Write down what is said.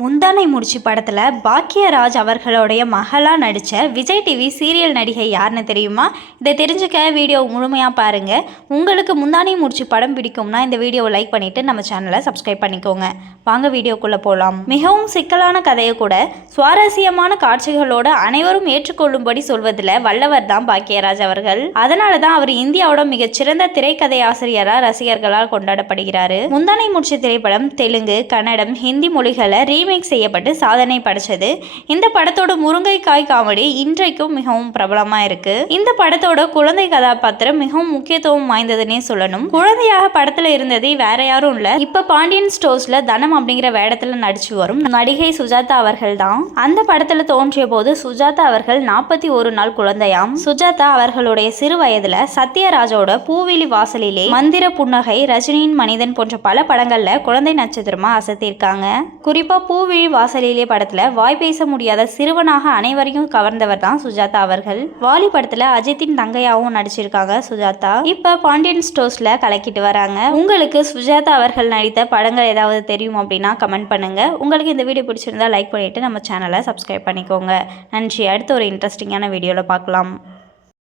முந்தானை முடிச்சு படத்தில் பாக்கியராஜ் அவர்களுடைய மகளாக நடித்த விஜய் டிவி சீரியல் நடிகை யாருன்னு தெரியுமா? இதை தெரிஞ்சுக்க வீடியோ முழுமையாக பாருங்கள் உங்களுக்கு முந்தானை முடிச்சு படம் பிடிக்கும்னா இந்த வீடியோவை லைக் பண்ணிவிட்டு நம்ம சேனலை சப்ஸ்கிரைப் பண்ணிக்கோங்க. வாங்க வீடியோக்குள்ளே போகலாம் மிகவும் சிக்கலான கதையை கூட சுவாரஸ்யமான காட்சிகளோடு அனைவரும் ஏற்றுக்கொள்ளும்படி சொல்வதில் வல்லவர் தான் பாக்கியராஜ் அவர்கள். அதனால தான் அவர் இந்தியாவோட மிகச்சிறந்த திரைக்கதை ஆசிரியராக ரசிகர்களால் கொண்டாடப்படுகிறார். முந்தானை முடிச்சு திரைப்படம் தெலுங்கு கன்னடம் ஹிந்தி மொழிகளை ரீமேக் செய்யப்பட்டு சாதனை படைச்சது. இந்த படத்தோட முருங்கைக்காய் காமெடி இன்றைக்கும் மிகவும் பிரபலமாக இருக்கு. இந்த படத்தோட குழந்தை கதாபாத்திரம் மிகவும் முக்கியத்துவம் வாய்ந்ததுன்னே சொல்லணும். குழந்தையாக படத்தில் இருந்ததே வேற யாரும் இல்லை. இப்போ பாண்டியன் ஸ்டோர்ஸ்ல தனம் அப்படிங்கிற வேடத்தில் நடிச்சு வரும் நடிகை சுஜாதா அவர்கள் தான். அந்த படத்தில் தோன்றிய போது சுஜாதா அவர்கள் நாற்பத்தி ஒரு நாள் குழந்தையாம். சுஜாதா அவர்களுடைய சிறு வயதுல சத்யராஜோட பூவிலி வாசலிலே மந்திர புன்னகை ரஜினியின் மனிதன் போன்ற பல படங்கள்ல குழந்தை நட்சத்திரமா அசத்திருக்காங்க. குறிப்பா பூவிழி வாசலிலே படத்தில் வாய் பேச முடியாத சிறுவனாக அனைவரையும் கவர்ந்தவர் தான் சுஜாதா அவர்கள். வாலி படத்தில் அஜித்தின் தங்கையாகவும் நடிச்சிருக்காங்க சுஜாதா. இப்போ பாண்டியன் ஸ்டோர்ஸில் கலக்கிட்டு வராங்க. உங்களுக்கு சுஜாதா அவர்கள் நடித்த படங்கள் ஏதாவது தெரியும் அப்படின்னா கமெண்ட் பண்ணுங்க. உங்களுக்கு இந்த வீடியோ பிடிச்சிருந்தா லைக் பண்ணிட்டு நம்ம சேனலை சப்ஸ்கிரைப் பண்ணிக்கோங்க. நன்றி. அடுத்த ஒரு இன்ட்ரெஸ்டிங்கான வீடியோவில் பார்க்கலாம்.